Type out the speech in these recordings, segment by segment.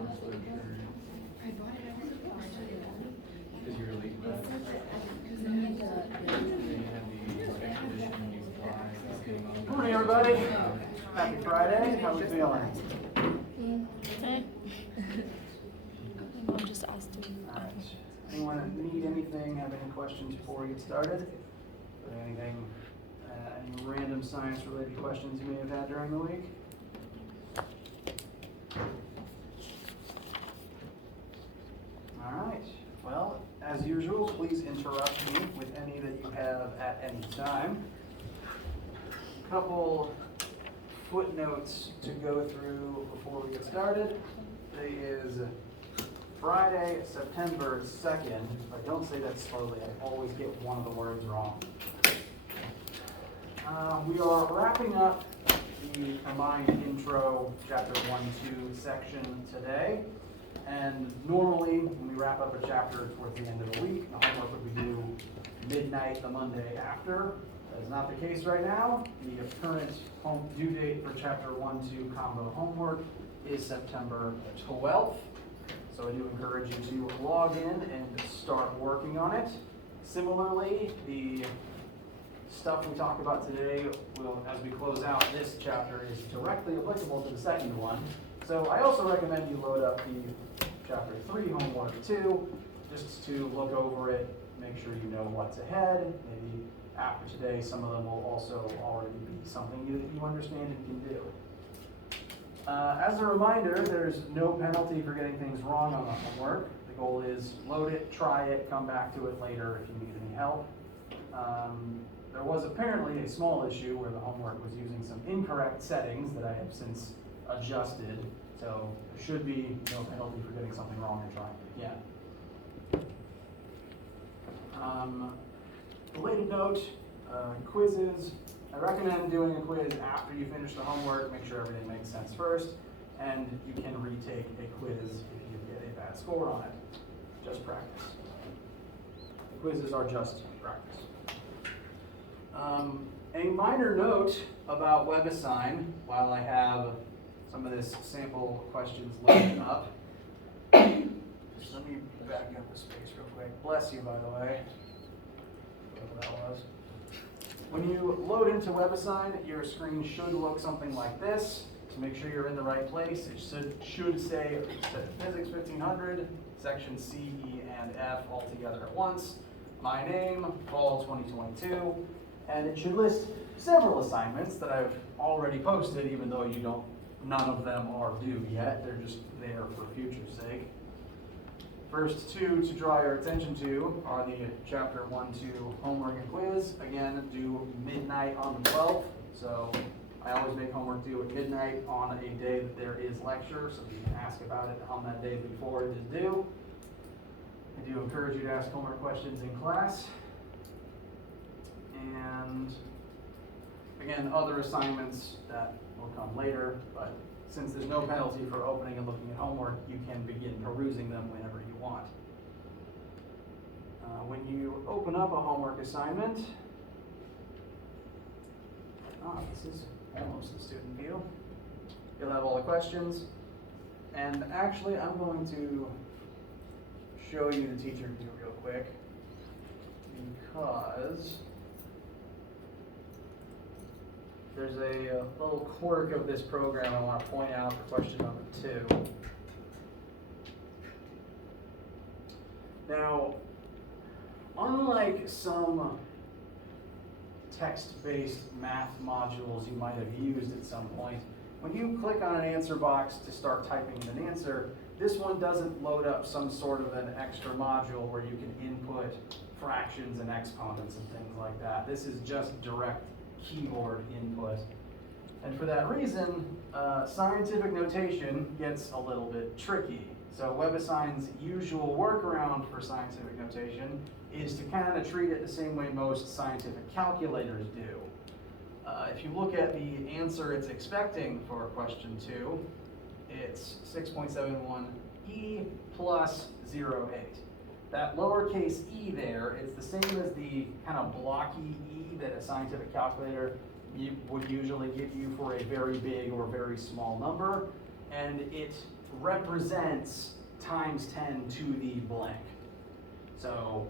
Because you're late. Good morning, everybody. Happy Friday. How are we feeling? I'll just ask you. All right. Anyone need anything? Have any questions before we get started? Or anything? Any random science-related questions you may have had during the week? All right. Well, as usual, please interrupt me with any that you have at any time. A couple footnotes to go through before we get started. Today is Friday, September 2nd. If I don't say that slowly, I always get one of the words wrong. We are wrapping up the combined intro, chapter 1-2 section today. And normally, when we wrap up a chapter towards the end of the week, the homework would be due midnight the Monday after. That is not the case right now. The current due date for chapter 1-2 combo homework is September 12th. So I do encourage you to log in and start working on it. Similarly, the stuff we talk about today will, as we close out this chapter, is directly applicable to the second one. So I also recommend you load up the chapter 3 homework too, just to look over it, make sure you know what's ahead. Maybe after today, some of them will also already be something that you understand and can do. As a reminder, there's no penalty for getting things wrong on the homework. The goal is load it, try it, come back to it later if you need any help. There was apparently a small issue where the homework was using some incorrect settings that I have since adjusted, so there should be no penalty for getting something wrong and trying it again. Related note, quizzes. I recommend doing a quiz after you finish the homework, make sure everything makes sense first, and you can retake a quiz if you get a bad score on it. Just practice. The quizzes are just practice. A minor note about WebAssign, while I have some of this sample questions loaded up. Just let me back up the space real quick. Bless you, by the way. Whatever that was. When you load into WebAssign, your screen should look something like this. To make sure you're in the right place, it should say Phys1500, section C, E, and F all together at once. My name, fall 2022. And it should list several assignments that I've already posted, even though none of them are due yet. They're just there for future's sake. First two to draw your attention to are the chapter 1-2 homework and quiz. Again, due midnight on the 12th. So I always make homework due at midnight on a day that there is lecture, so you can ask about it on that day before it is due. I do encourage you to ask homework questions in class. And again, other assignments that will come later, but since there's no penalty for opening and looking at homework, you can begin perusing them whenever you want. When you open up a homework assignment, this is almost the student view. You'll have all the questions, and actually I'm going to show you the teacher view real quick, because there's a little quirk of this program I want to point out for question number 2. Now, unlike some text-based math modules you might have used at some point, when you click on an answer box to start typing in an answer, this one doesn't load up some sort of an extra module where you can input fractions and exponents and things like that. This is just direct keyboard input. And for that reason, scientific notation gets a little bit tricky. So WebAssign's usual workaround for scientific notation is to kind of treat it the same way most scientific calculators do. If you look at the answer it's expecting for question 2, it's 6.71e plus 0.8. That lowercase e there is the same as the kind of blocky e that a scientific calculator would usually give you for a very big or very small number, and it represents times 10 to the blank. So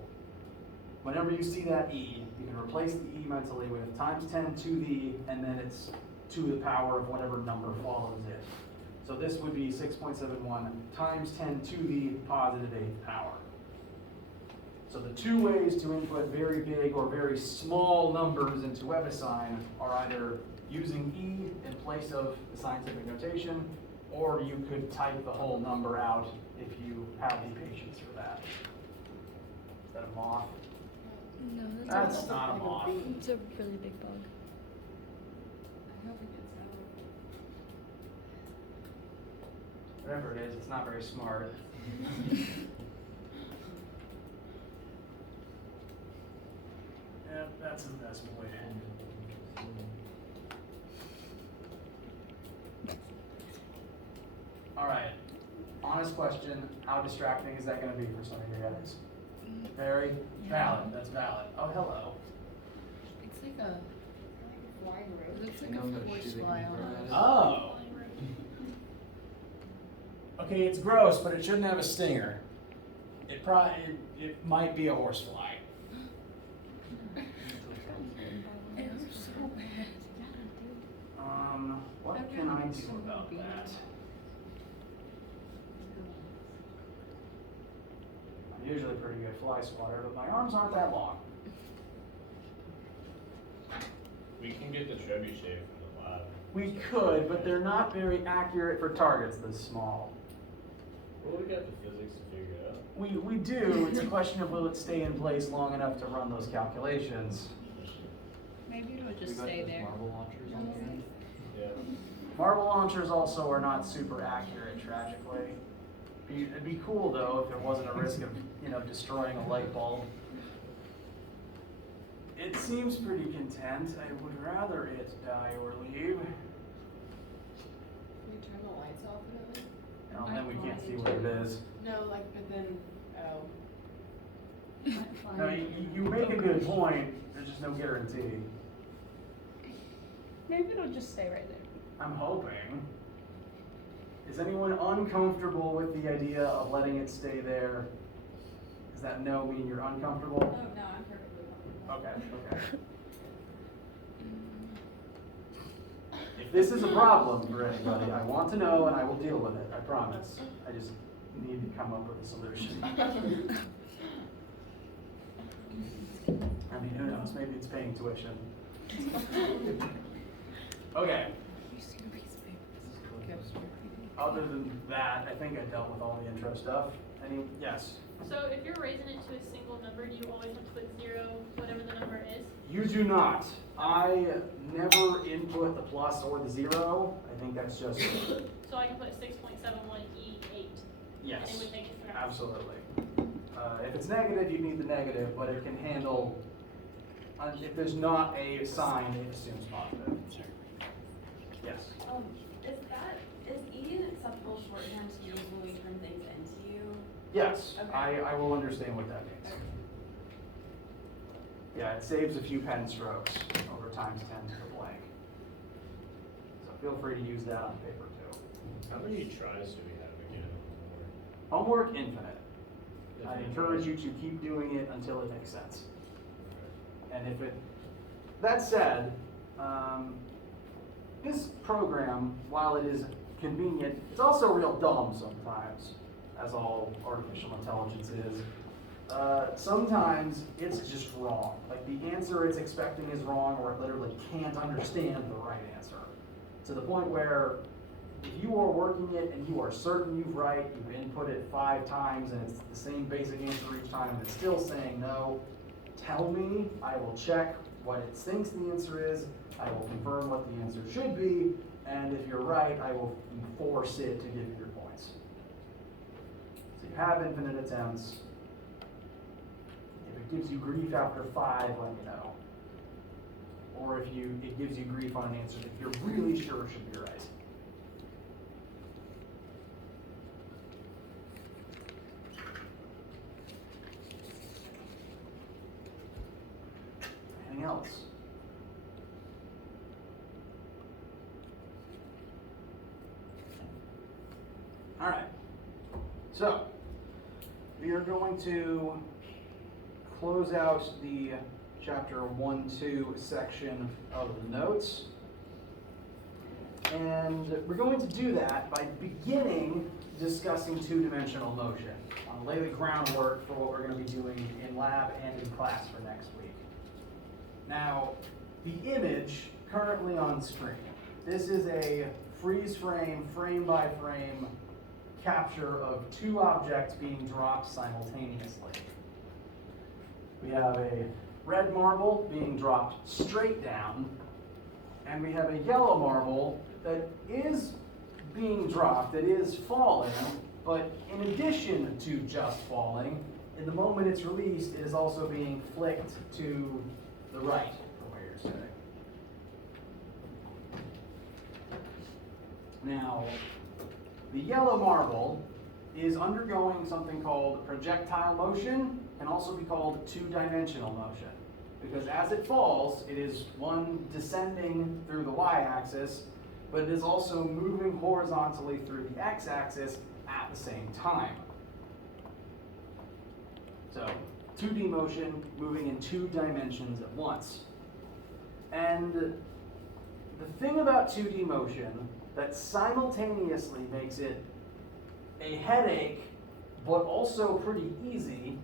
whenever you see that e, you can replace the e mentally with times 10 to the, and then it's to the power of whatever number follows it. So this would be 6.71 times 10 to the positive 8th power. So the two ways to input very big or very small numbers into WebAssign are either using e in place of the scientific notation, or you could type the whole number out if you have the patience for that. Is that a moth? No, That's not a moth. It's a really big bug. I don't think it's out. Whatever it is, it's not very smart. Yeah, that's the best way to end it. All right, honest question, how distracting is that gonna be for some of you guys? Very valid, that's valid. Oh, hello. It's like a flying road. It looks like No, a no, horse shooting fly me almost. Oh. Okay, it's gross, but it shouldn't have a stinger. It might be a horsefly. It looks so bad. What can I do about that? I'm usually a pretty good fly swatter, but my arms aren't that long. We can get the trebuchet from the lab. We could, but they're not very accurate for targets this small. Well, we got the physics to figure it out. We do, it's a question of will it stay in place long enough to run those calculations. Maybe it'll just stay there. Marble launchers on the end. Yeah. Marble launchers also are not super accurate, tragically. It'd be cool though if there wasn't a risk of, destroying a light bulb. It seems pretty content. I would rather it die or leave. Can we turn the lights off of it? And then we can't see what it is. No, but then, No, you make a good point. There's just no guarantee. Maybe it'll just stay right there. I'm hoping. Is anyone uncomfortable with the idea of letting it stay there? Does that no mean you're uncomfortable? Oh, no, I'm perfectly comfortable. Okay. If this is a problem for anybody, I want to know and I will deal with it, I promise. I just need to come up with a solution. I mean, who knows, maybe it's paying tuition. Okay, other than that, I think I dealt with all the intro stuff. Yes? So if you're raising it to a single number, do you always have to put 0, whatever the number is? You do not. I never input the plus or the 0. I think that's just, So I can put 6.71E8. yes, And it would make it correct. absolutely. If it's negative, you need the negative, but it can handle, if there's not a sign, it assumes positive. Yes? Is E an acceptable shorthand to use when we turn things into you? Yes, Okay. I will understand what that means. Yeah, it saves a few pen strokes over times 10 to the blank. So feel free to use that on paper too. How many tries do we have again? Homework infinite. I encourage you to keep doing it until it makes sense. And that said, this program, while it is convenient, it's also real dumb sometimes, as all artificial intelligence is. Sometimes it's just wrong. Like the answer it's expecting is wrong, or it literally can't understand the right answer. To the point where if you are working it and you are certain you've input it 5 times and it's the same basic answer each time and it's still saying no, tell me, I will check what it thinks the answer is, I will confirm what the answer should be, and if you're right, I will force it to give you your points. So you have infinite attempts. If it gives you grief after 5, let me know. Or if it gives you grief on an answer that you're really sure should be right. Anything else? All right. So, we are going to close out the chapter 1-2 section of the notes. And we're going to do that by beginning discussing two-dimensional motion. I'll lay the groundwork for what we're going to be doing in lab and in class for next week. Now, the image currently on screen. This is a freeze frame, frame-by-frame capture of two objects being dropped simultaneously. We have a red marble being dropped straight down, and we have a yellow marble that is being dropped, that is falling, but in addition to just falling, in the moment it's released, it is also being flicked to the right from where you're sitting. Now, the yellow marble is undergoing something called projectile motion, can also be called two-dimensional motion. Because as it falls, it is one descending through the y-axis, but it is also moving horizontally through the x-axis at the same time. So, 2D motion moving in two dimensions at once. And the thing about 2D motion that simultaneously makes it a headache, but also pretty easy,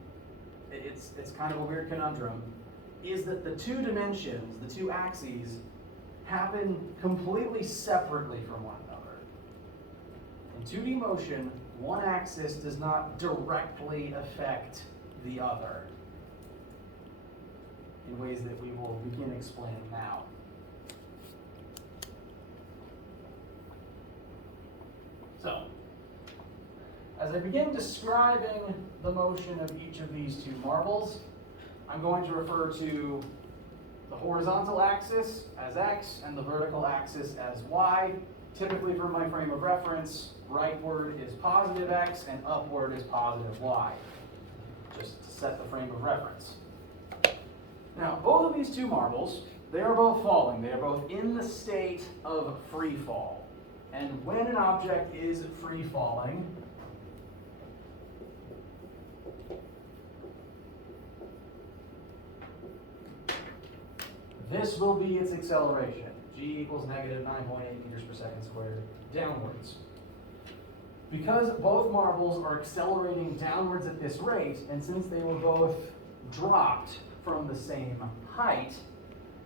it's kind of a weird conundrum, is that the two dimensions, the two axes, happen completely separately from one another. In 2D motion, one axis does not directly affect the other in ways that we will begin explaining now. So, as I begin describing the motion of each of these two marbles, I'm going to refer to the horizontal axis as x and the vertical axis as y. Typically for my frame of reference, rightward is positive x and upward is positive y, just to set the frame of reference. Now, both of these two marbles, they are both falling. They are both in the state of free fall. And when an object is free falling, this will be its acceleration. G equals negative 9.8 meters per second squared downwards. Because both marbles are accelerating downwards at this rate, and since they were both dropped from the same height,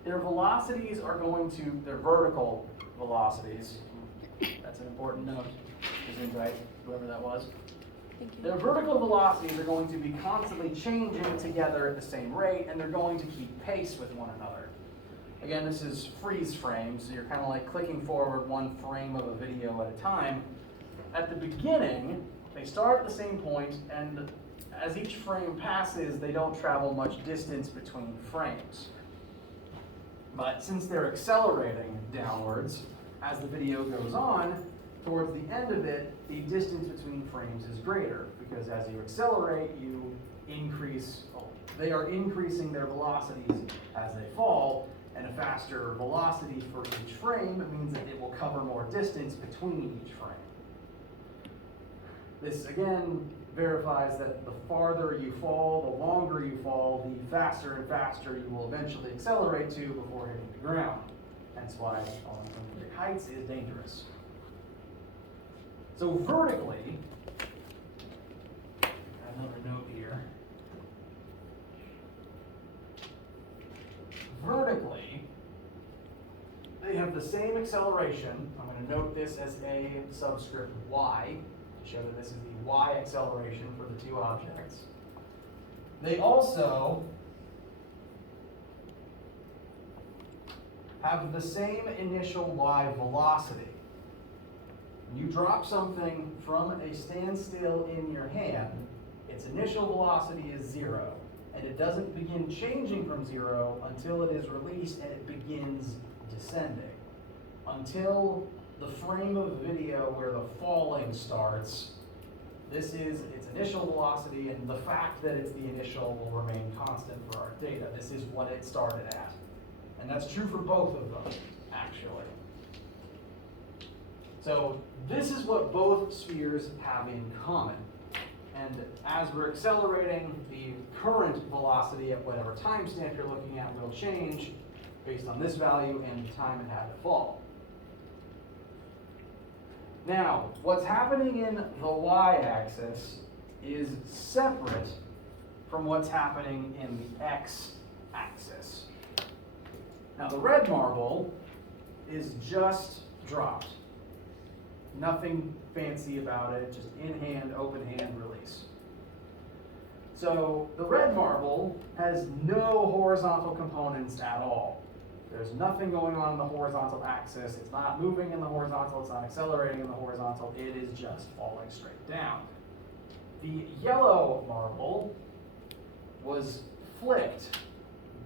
their velocities are going to, their vertical velocities, that's an important note, Gesundheit, whoever that was. Thank you. Their vertical velocities are going to be constantly changing together at the same rate, and they're going to keep pace with one another. Again, this is freeze frames, so you're kind of like clicking forward one frame of a video at a time. At the beginning, they start at the same point, and as each frame passes, they don't travel much distance between frames. But since they're accelerating downwards, as the video goes on, towards the end of it, the distance between frames is greater, because as you accelerate, you increase, they are increasing their velocities as they fall, and a faster velocity for each frame means that it will cover more distance between each frame. This again verifies that the farther you fall, the longer you fall, the faster and faster you will eventually accelerate to before hitting the ground. Hence why falling from great heights is dangerous. So vertically, I have another note here. Vertically, they have the same acceleration. I'm going to note this as a subscript y to show that this is the y acceleration for the two objects. They also have the same initial y velocity. When you drop something from a standstill in your hand, its initial velocity is 0. And it doesn't begin changing from 0 until it is released and it begins descending. Until the frame of video where the falling starts, this is its initial velocity, and the fact that it's the initial will remain constant for our data. This is what it started at. And that's true for both of them, actually. So this is what both spheres have in common. And as we're accelerating, the current velocity at whatever time stamp you're looking at will change based on this value and the time it had to fall. Now, what's happening in the y-axis is separate from what's happening in the x-axis. Now, the red marble is just dropped. Nothing fancy about it, just in hand, open hand release. So the red marble has no horizontal components at all. There's nothing going on in the horizontal axis. It's not moving in the horizontal, it's not accelerating in the horizontal, it is just falling straight down. The yellow marble was flipped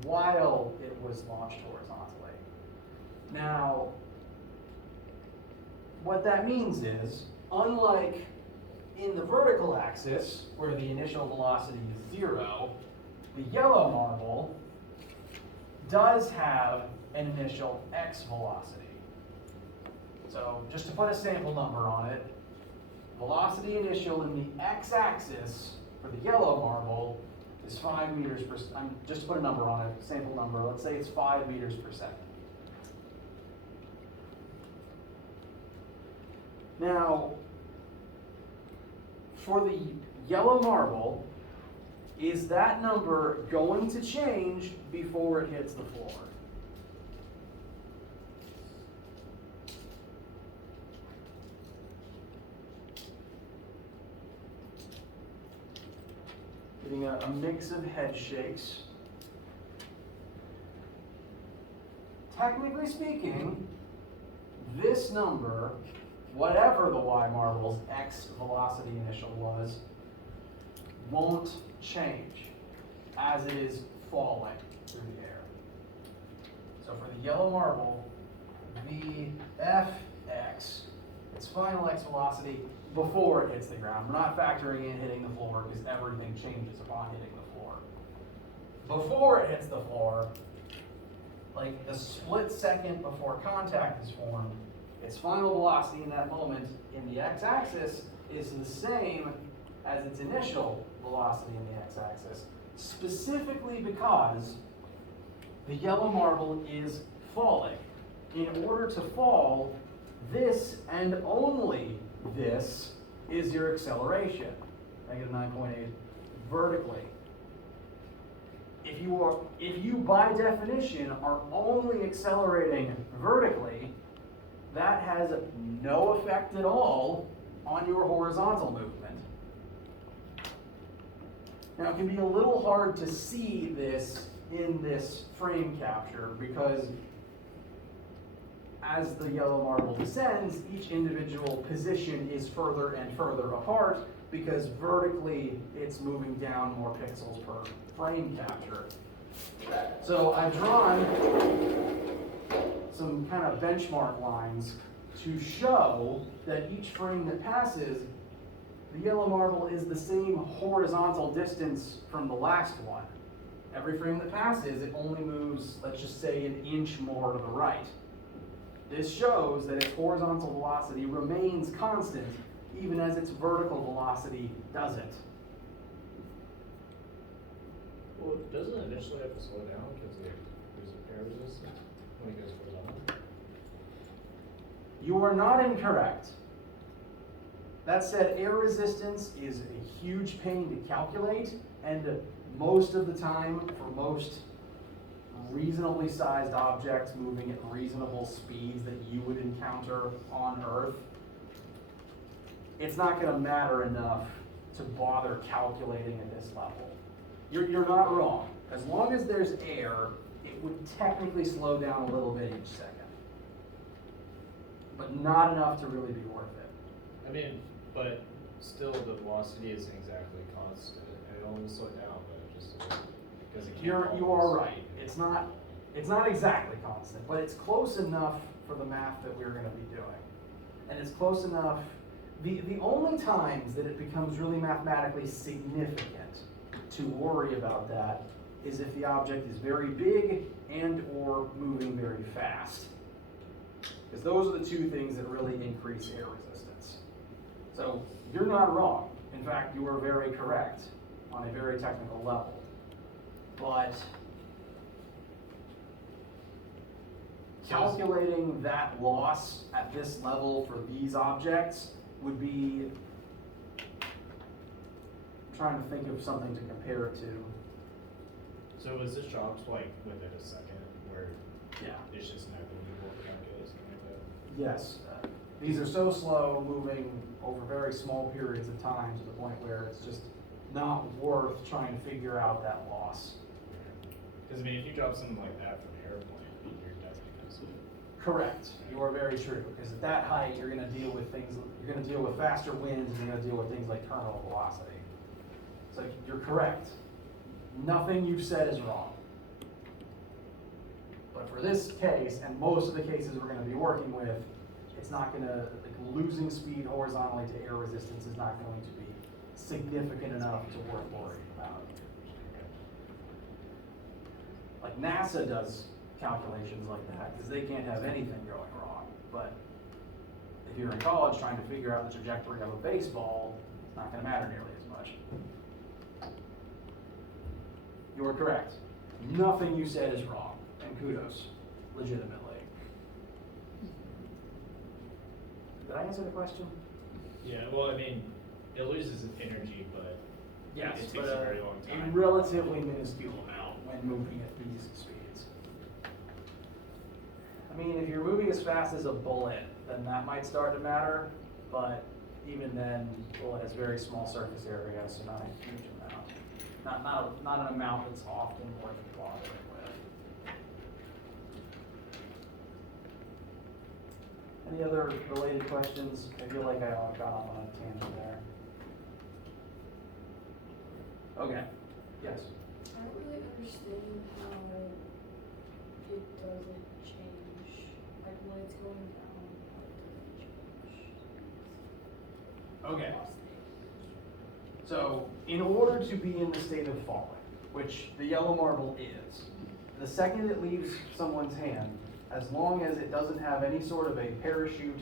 while it was launched horizontally. Now, what that means is, unlike in the vertical axis, where the initial velocity is 0, the yellow marble does have an initial x velocity. So just to put a sample number on it, velocity initial in the x-axis for the yellow marble is 5 meters per second. Just to put a number on it, sample number, let's say it's 5 meters per second. Now, for the yellow marble, is that number going to change before it hits the floor? Getting a mix of head shakes. Technically speaking, this number, whatever the y marble's x velocity initial was, won't change as it is falling through the air. So for the yellow marble, Vfx, its final x velocity before it hits the ground. We're not factoring in hitting the floor because everything changes upon hitting the floor. Before it hits the floor, like the split second before contact is formed, its final velocity in that moment in the x-axis is the same as its initial velocity in the x-axis, specifically because the yellow marble is falling. In order to fall, this and only this is your acceleration, negative 9.8 vertically. If you by definition are only accelerating vertically, that has no effect at all on your horizontal movement. Now, it can be a little hard to see this in this frame capture because as the yellow marble descends, each individual position is further and further apart because vertically it's moving down more pixels per frame capture. So I've drawn some kind of benchmark lines to show that each frame that passes, the yellow marble is the same horizontal distance from the last one. Every frame that passes, it only moves, let's just say, an inch more to the right. This shows that its horizontal velocity remains constant even as its vertical velocity doesn't. Well, doesn't it initially have to slow down because there's an air resistance when it goes horizontal? You are not incorrect. That said, air resistance is a huge pain to calculate, and most of the time, for most reasonably sized objects moving at reasonable speeds that you would encounter on Earth, it's not going to matter enough to bother calculating at this level. You're not wrong. As long as there's air, it would technically slow down a little bit each second, but not enough to really be worth it. I mean, but still the velocity isn't exactly constant. It only slow down, but it just because it can't You are right. It's not exactly constant, but it's close enough for the math that we're going to be doing. And it's close enough. The only times that it becomes really mathematically significant to worry about that is if the object is very big and or moving very fast. Because those are the two things that really increase air resistance. So you're not wrong. In In fact, you are very correct on a very technical level. But calculating that loss at this level for these objects would be, I'm trying to think of something to compare it to. So was this job like within a second where Yeah. it's just negligible to calculate something like that? Yes, these are so slow moving over very small periods of time to the point where it's just not worth trying to figure out that loss. Because I mean, if you drop something like that from an airplane, you're definitely gonna see it. Correct, you are very true, because at that height, you're gonna deal with things, you're gonna deal with faster winds, and you're gonna deal with things like terminal velocity. So you're correct. Nothing you've said is wrong. But for this case, and most of the cases we're gonna be working with, it's not gonna, like, losing speed horizontally to air resistance is not going to be significant enough to worth worrying about. Like NASA does calculations like that, because they can't have anything going wrong. But if you're in college trying to figure out the trajectory of a baseball, it's not gonna matter nearly as much. You are correct. Nothing you said is wrong, and kudos, legitimately. Did I answer the question? Yeah, well, I mean, it loses energy, but Yes, it takes but a very long a time. relatively minuscule amount when moving at these speeds. I mean, if you're moving as fast as a bullet, then that might start to matter, but even then, bullet has very small surface area, so not a huge amount. Not an amount that's often worth bothering with. Any other related questions? I feel like I got off on a tangent there. Okay, yes. I don't really understand how it doesn't change. Like when it's going down, how it doesn't change. Okay. So, in order to be in the state of falling, which the yellow marble is, the second it leaves someone's hand, as long as it doesn't have any sort of a parachute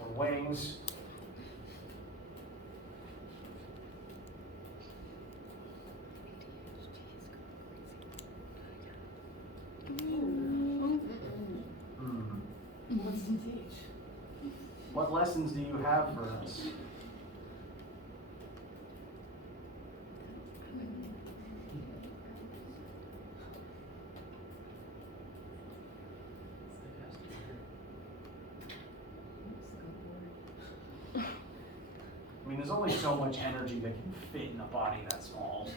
or wings, What's to teach? what lessons do you have for us? I mean, there's only so much energy that can fit in a body that small.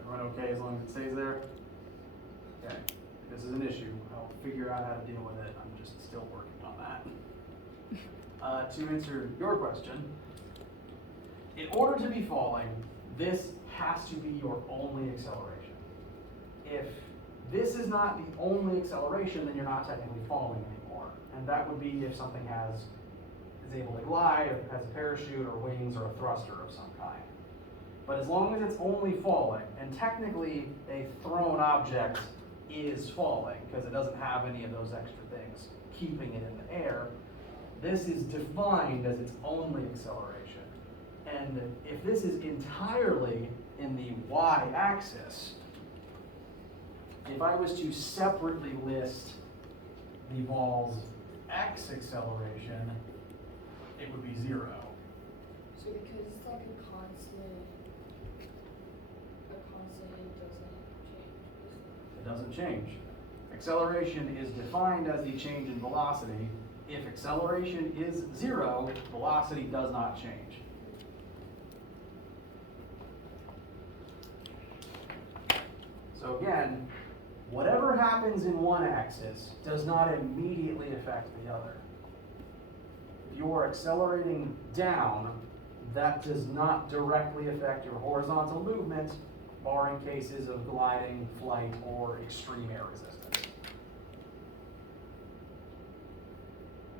Everyone okay as long as it stays there? Okay, if this is an issue, I'll figure out how to deal with it. I'm just still working on that. To answer your question, in order to be falling, this has to be your only acceleration. If this is not the only acceleration, then you're not technically falling anymore. And that would be if something is able to glide, or has a parachute or wings or a thruster of some kind. But as long as it's only falling, and technically a thrown object is falling because it doesn't have any of those extra things keeping it in the air, this is defined as its only acceleration. And if this is entirely in the y-axis, if I was to separately list the ball's x acceleration, it would be 0. So because it's like a constant, it doesn't change. It doesn't change. Acceleration is defined as the change in velocity. If acceleration is 0, velocity does not change. So again, whatever happens in one axis does not immediately affect the other. If you're accelerating down, that does not directly affect your horizontal movement, barring cases of gliding, flight, or extreme air resistance.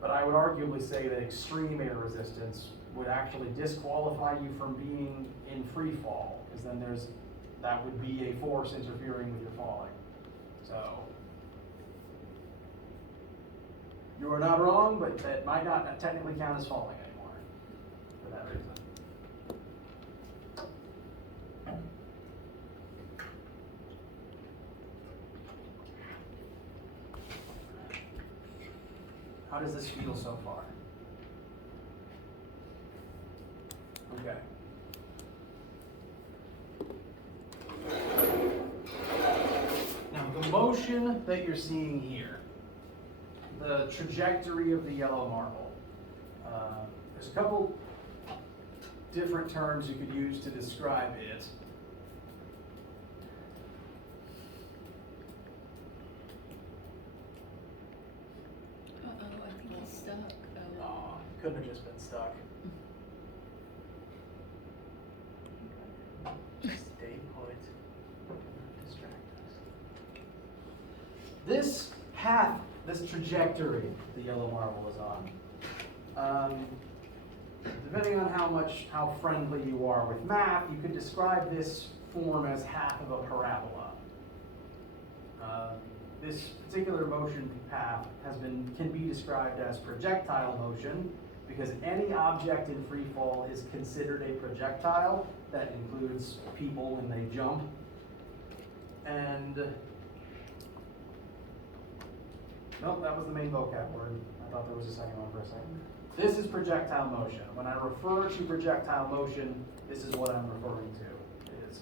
But I would arguably say that extreme air resistance would actually disqualify you from being in free fall, because then that would be a force interfering with your falling. So, You are not wrong, but that might not technically count as falling anymore for that reason. How does this feel so far? Okay. Now, the motion that you're seeing here, the trajectory of the yellow marble, there's a couple different terms you could use to describe it. Uh-oh, I think he's stuck. Oh. Oh, couldn't have just been stuck. Just stay put. Do not distract us. This path, this trajectory the yellow marble is on, depending on how friendly you are with math, you could describe this form as half of a parabola. This particular motion path can be described as projectile motion because any object in free fall is considered a projectile. That includes people when they jump. And nope, that was the main vocab word. I thought there was a second one for a second. This is projectile motion. When I refer to projectile motion, this is what I'm referring to. It is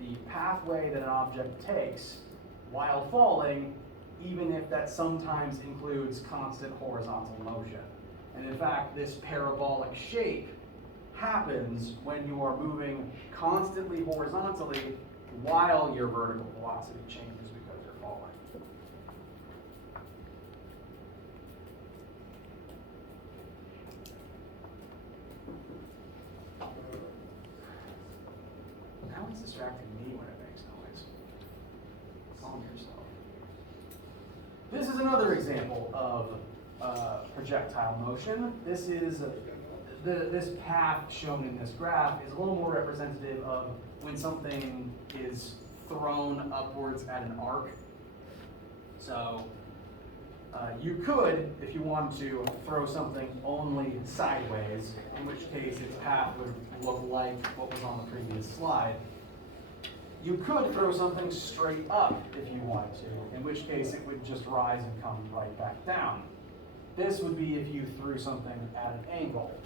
the pathway that an object takes while falling, even if that sometimes includes constant horizontal motion. And in fact, this parabolic shape happens when you are moving constantly horizontally while your vertical velocity changes because you're falling. Now it's distracting me when it makes noise. Calm yourself. This is another example of projectile motion. This is this path shown in this graph is a little more representative of when something is thrown upwards at an arc. So you could, if you wanted to, throw something only sideways, in which case its path would look like what was on the previous slide. You could throw something straight up if you wanted to, in which case it would just rise and come right back down. This would be if you threw something at an angle.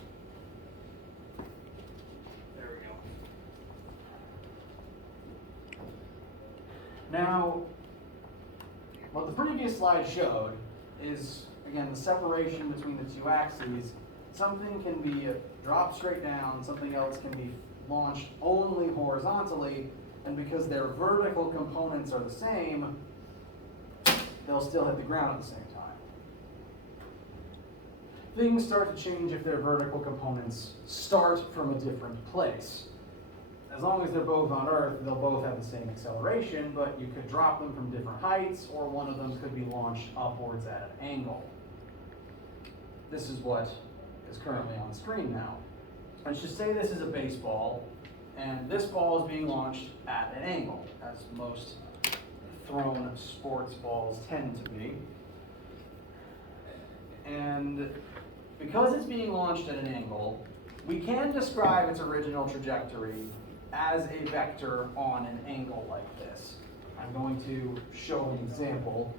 There we go. Now, what the previous slide showed is, again, the separation between the two axes. Something can be dropped straight down, something else can be launched only horizontally, and because their vertical components are the same, they'll still hit the ground at the same time. Things start to change if their vertical components start from a different place. As long as they're both on Earth, they'll both have the same acceleration, but you could drop them from different heights, or one of them could be launched upwards at an angle. This is what is currently on screen now. Let's just say this is a baseball, and this ball is being launched at an angle, as most thrown sports balls tend to be. And because it's being launched at an angle, we can describe its original trajectory as a vector on an angle like this. I'm going to show an example.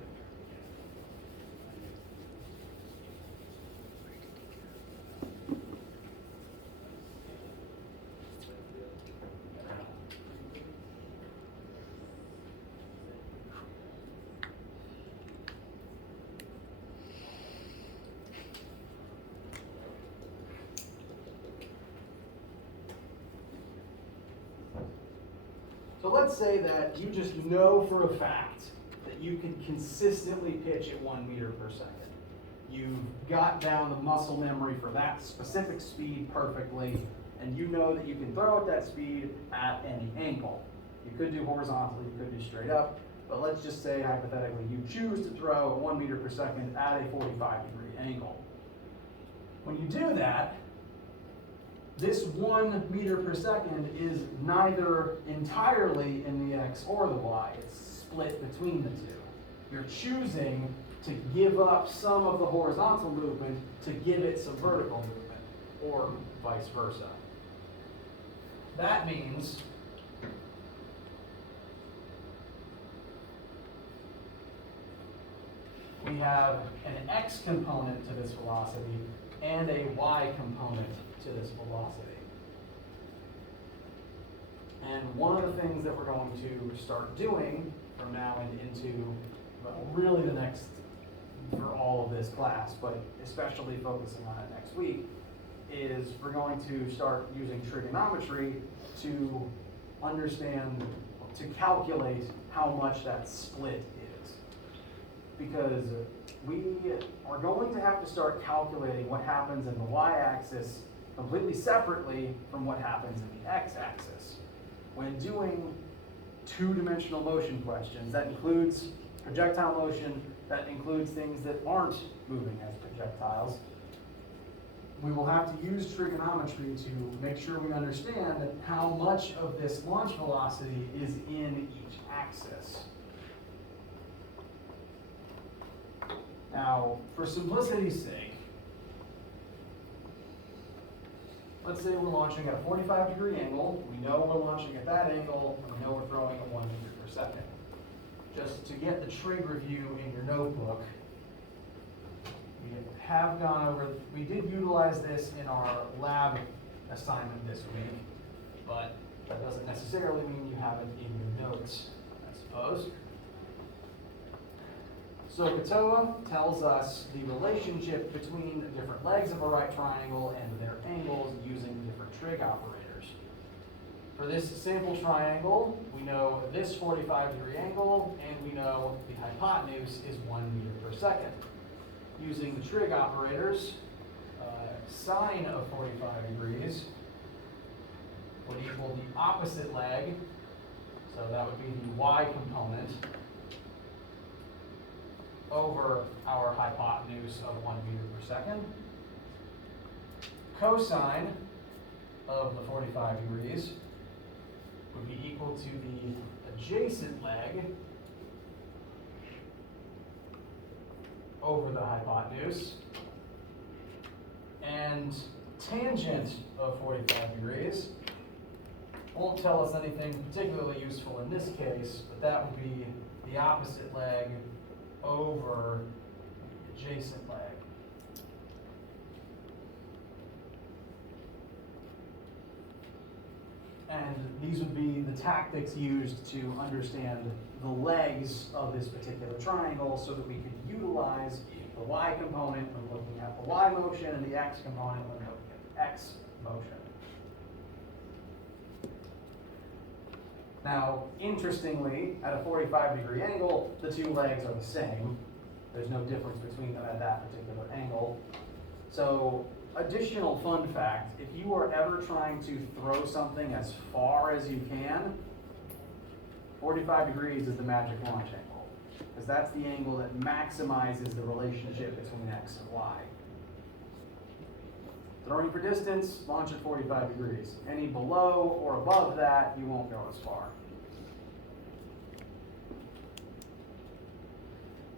So let's say that you just know for a fact that you can consistently pitch at 1 meter per second. You've got down the muscle memory for that specific speed perfectly, and you know that you can throw at that speed at any angle. You could do horizontally, you could do straight up, but let's just say hypothetically you choose to throw at 1 meter per second at a 45-degree angle. When you do that, this 1 meter per second is neither entirely in the X or the Y. It's split between the two. You're choosing to give up some of the horizontal movement to give it some vertical movement, or vice versa. That means we have an x component to this velocity and a y component to this velocity. And one of the things that we're going to start doing from now and into, well, really the next, for all of this class, but especially focusing on it next week, is we're going to start using trigonometry to understand, to calculate how much that split is. Because we are going to have to start calculating what happens in the y-axis completely separately from what happens in the x-axis. When doing two-dimensional motion questions, that includes projectile motion, that includes things that aren't moving as projectiles, we will have to use trigonometry to make sure we understand how much of this launch velocity is in each axis. Now, for simplicity's sake, let's say we're launching at a 45-degree angle. We know we're launching at that angle, and we know we're throwing at 1 meter per second. Just to get the trig review in your notebook, we have gone over, we did utilize this in our lab assignment this week, but that doesn't necessarily mean you have it in your notes, I suppose. So Katoa tells us the relationship between the different legs of a right triangle and their angles using different trig operators. For this sample triangle, we know this 45-degree angle, and we know the hypotenuse is 1 meter per second. Using the trig operators, sine of 45 degrees would equal the opposite leg, so that would be the y component, over our hypotenuse of 1 meter per second. Cosine of the 45 degrees would be equal to the adjacent leg over the hypotenuse. And tangent of 45 degrees won't tell us anything particularly useful in this case, but that would be the opposite leg over the adjacent leg. And these would be the tactics used to understand the legs of this particular triangle so that we could utilize the y component when looking at the y motion and the x component when looking at the x motion. Now, interestingly, at a 45-degree angle, the two legs are the same. There's no difference between them at that particular angle. So, additional fun fact, if you are ever trying to throw something as far as you can, 45 degrees is the magic launch angle, because that's the angle that maximizes the relationship between x and y. Throwing for distance, launch at 45 degrees. Any below or above that, you won't go as far.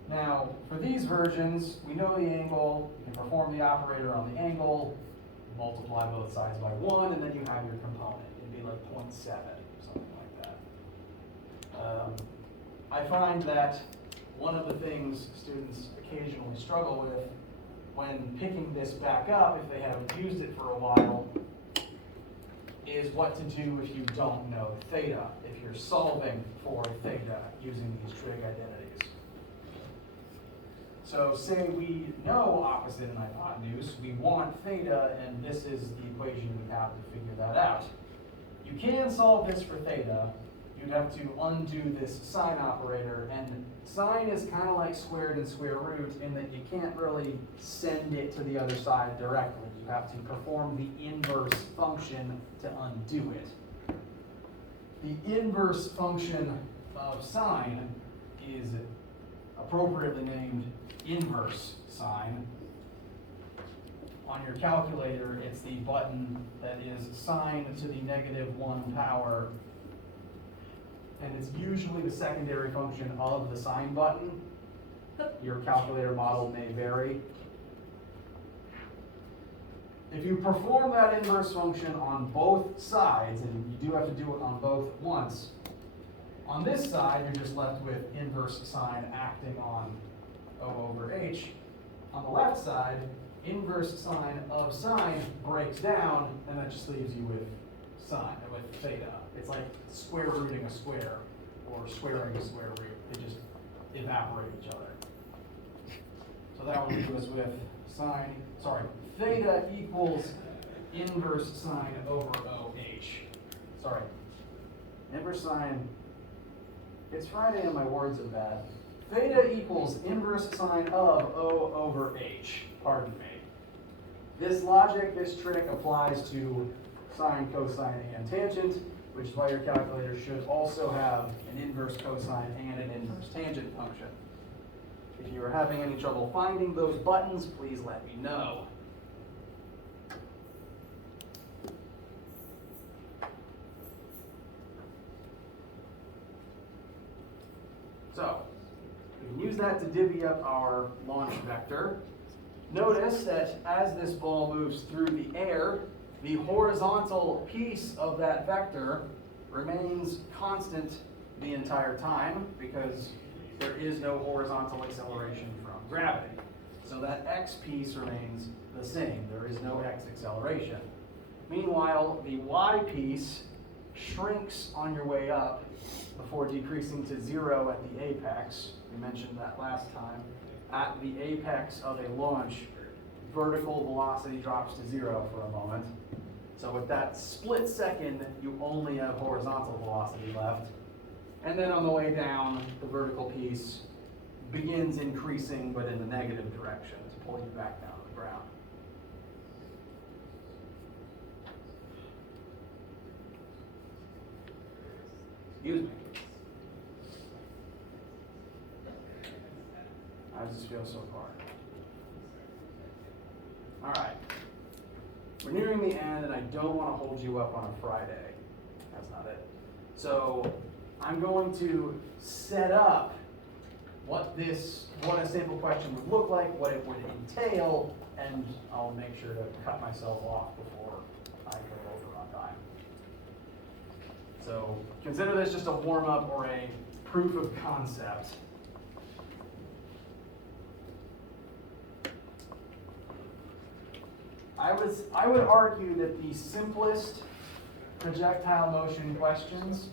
Now, for these versions, we know the angle, you can perform the operator on the angle, multiply both sides by 1, and then you have your component. It'd be like 0.7, something like that. I find that one of the things students occasionally struggle with when picking this back up, if they haven't used it for a while, is what to do if you don't know theta, if you're solving for theta using these trig identities. So say we know opposite and hypotenuse, we want theta, and this is the equation we have to figure that out. You can solve this for theta. You'd have to undo this sine operator, and sine is kind of like squared and square root in that you can't really send it to the other side directly. You have to perform the inverse function to undo it. The inverse function of sine is appropriately named inverse sine. On your calculator, it's the button that is sine to the -1 power, and it's usually the secondary function of the sine button. Your calculator model may vary. If you perform that inverse function on both sides, and you do have to do it on both at once, on this side, you're just left with inverse sine acting on O over H. On the left side, inverse sine of sine breaks down, and that just leaves you with sine, with theta. It's like square rooting a square, or squaring a square root. They just evaporate each other. So that will leave us with theta equals inverse sine over OH. Sorry, inverse sine, it's Friday and my words are bad. Theta equals inverse sine of O over H, pardon me. This logic, this trick applies to sine, cosine, and tangent, which is why your calculator should also have an inverse cosine and an inverse tangent function. If you are having any trouble finding those buttons, please let me know. So, we can use that to divvy up our launch vector. Notice that as this ball moves through the air, the horizontal piece of that vector remains constant the entire time because there is no horizontal acceleration from gravity. So that x piece remains the same. There is no x acceleration. Meanwhile, the y piece shrinks on your way up before decreasing to 0 at the apex. We mentioned that last time. At the apex of a launch, vertical velocity drops to 0 for a moment. So with that split second, you only have horizontal velocity left. And then on the way down, the vertical piece begins increasing, but in the negative direction to pull you back down to the ground. Excuse me. How does this feel so far? All right. We're nearing the end, and I don't want to hold you up on a Friday. That's not it. So I'm going to set up what a sample question would look like, what it would entail, and I'll make sure to cut myself off before I go over on time. So consider this just a warm-up or a proof of concept. I would argue that the simplest projectile motion questions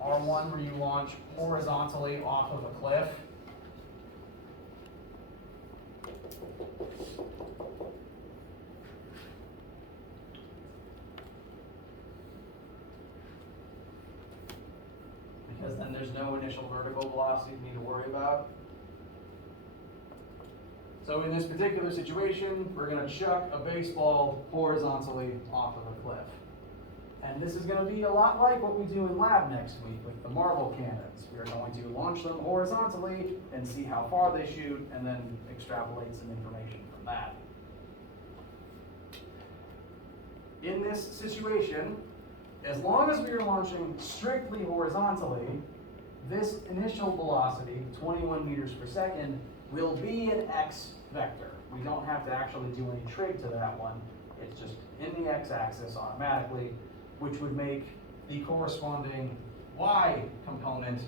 are one where you launch horizontally off of a cliff. Because then there's no initial vertical velocity you need to worry about. So in this particular situation, we're going to chuck a baseball horizontally off of a cliff. And this is going to be a lot like what we do in lab next week with the marble cannons. We're going to launch them horizontally and see how far they shoot and then extrapolate some information from that. In this situation, as long as we are launching strictly horizontally, this initial velocity, 21 meters per second, will be an x vector. We don't have to actually do any trig to that one. It's just in the x-axis automatically, which would make the corresponding y component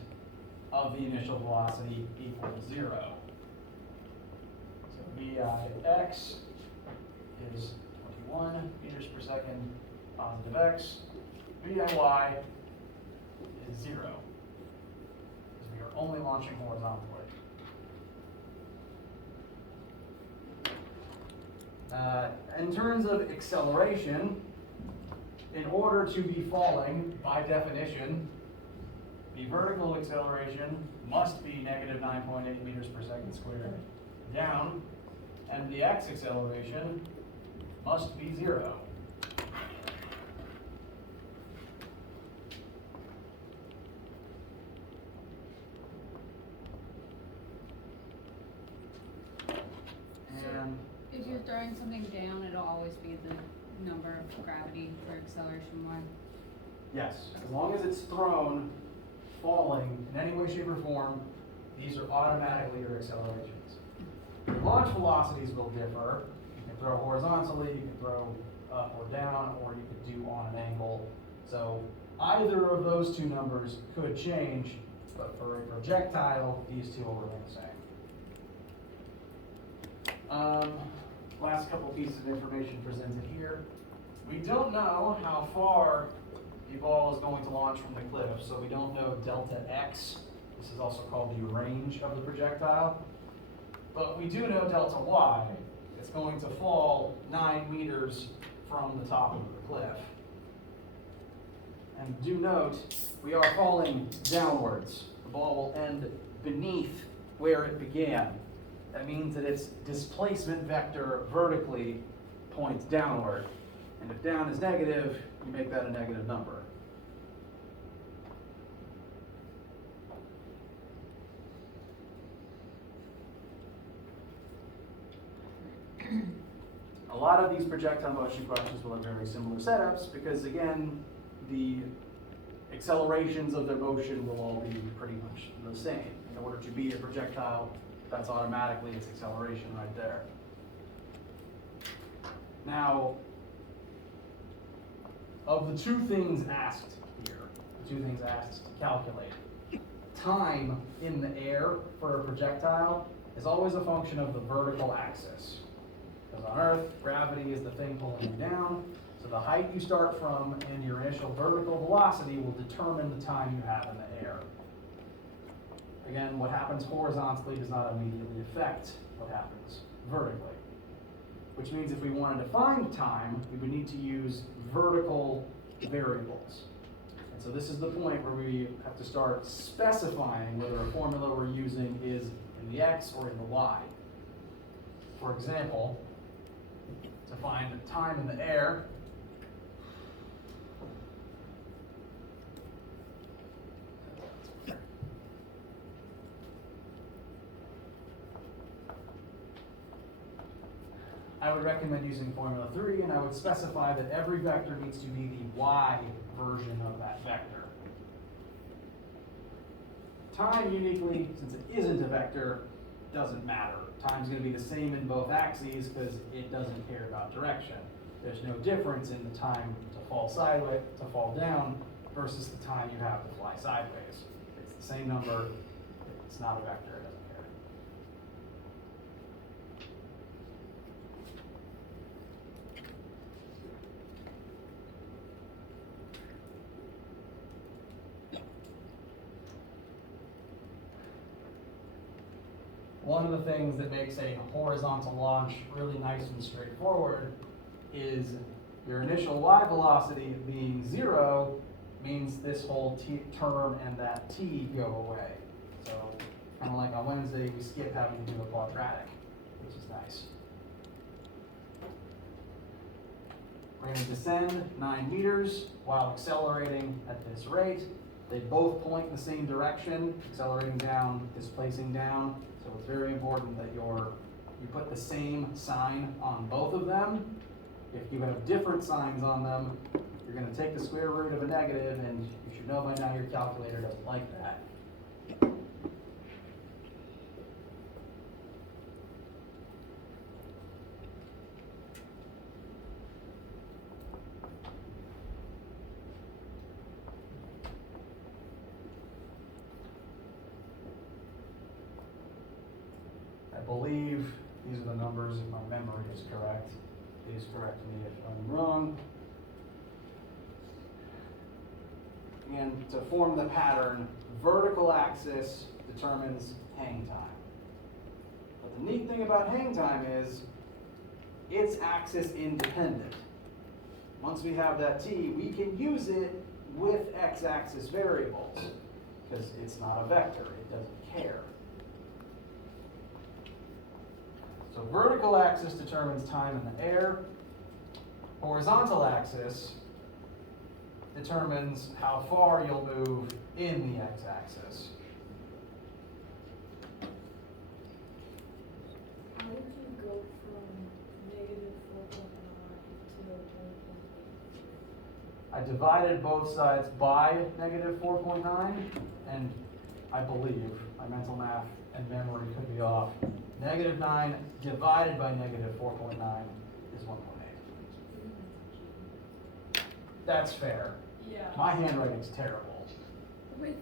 of the initial velocity equal to 0. So VIx is 21 meters per second positive x. VIy is 0, because we are only launching horizontally. In terms of acceleration, in order to be falling, by definition, the vertical acceleration must be negative 9.8 meters per second squared down, and the x acceleration must be 0. And If you're throwing something down, it'll always be the number of gravity for acceleration y. yes, as long as it's thrown, falling in any way, shape, or form, These are automatically your accelerations. Your launch velocities will differ. You can throw horizontally, you can throw up or down, or you could do on an angle. So either of those two numbers could change, but for a projectile, these two will remain the same. Last couple pieces of information presented here. We don't know how far the ball is going to launch from the cliff, so we don't know delta x. This is also called the range of the projectile. But we do know delta y. It's going to fall 9 meters from the top of the cliff. And do note, we are falling downwards. The ball will end beneath where it began. That means that its displacement vector vertically points downward. And if down is negative, you make that a negative number. A lot of these projectile motion questions will have very similar setups because, again, the accelerations of their motion will all be pretty much the same. In order to be a projectile, that's automatically its acceleration right there. Now, of the two things asked here, the two things asked to calculate, time in the air for a projectile is always a function of the vertical axis. Because on Earth, gravity is the thing pulling you down, so the height you start from and your initial vertical velocity will determine the time you have in the air. Again, what happens horizontally does not immediately affect what happens vertically. Which means if we wanted to find time, we would need to use vertical variables. And so this is the point where we have to start specifying whether a formula we're using is in the x or in the y. For example, to find time in the air, I would recommend using formula 3, and I would specify that every vector needs to be the y version of that vector. Time uniquely, since it isn't a vector, doesn't matter. Time's going to be the same in both axes because it doesn't care about direction. There's no difference in the time to fall sideways, to fall down, versus the time you have to fly sideways. It's the same number. It's not a vector. It doesn't care. One of the things that makes a horizontal launch really nice and straightforward is your initial y velocity being 0 means this whole term and that t go away. So kind of like on Wednesday, we skip having to do a quadratic, which is nice. We're going to descend 9 meters while accelerating at this rate. They both point in the same direction, accelerating down, displacing down. So it's very important that you put the same sign on both of them. If you have different signs on them, you're going to take the square root of a negative, and you should know by now your calculator doesn't like that. I believe these are the numbers if my memory is correct. Please correct me if I'm wrong. And to form the pattern, vertical axis determines hang time. But the neat thing about hang time is it's axis independent. Once we have that t, we can use it with x-axis variables because it's not a vector, it doesn't care. So vertical axis determines time in the air. Horizontal axis determines how far you'll move in the x-axis. How did you go from negative 4.9 to 10.8? I divided both sides by negative 4.9, and I believe, My mental math and memory could be off. -9 divided by -4.9 is 1.8. That's fair. Yeah. My handwriting's terrible. With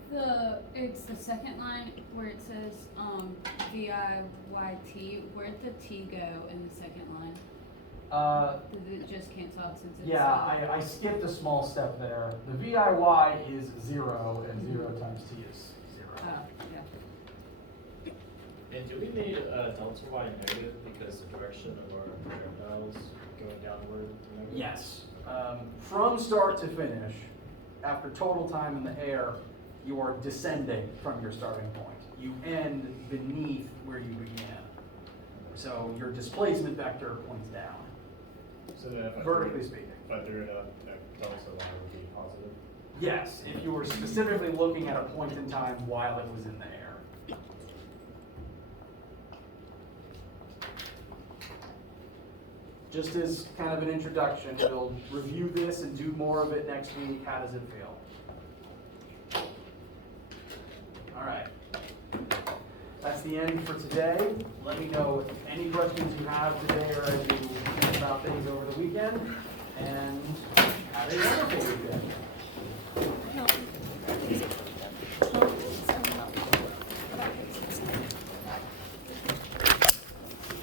it's the second line where it says, VIYT, where'd the T go in the second line? Did it just cancel out since it's? Yeah, I skipped a small step there. The VIY is 0, and 0 times T is 0. Oh, yeah. And do we need delta y negative because the direction of our projectile is going downward? Negative? Yes. From start to finish, after total time in the air, you are descending from your starting point. You end beneath where you began. So your displacement vector points down, So then if I vertically speaking. If I threw it up, that delta y would be positive? Yes, if you were specifically looking at a point in time while it was in the air. Just as kind of an introduction, we'll review this and do more of it next week. How does it feel? All right. That's the end for today. Let me know any questions you have today or as you think about things over the weekend. And have a wonderful weekend.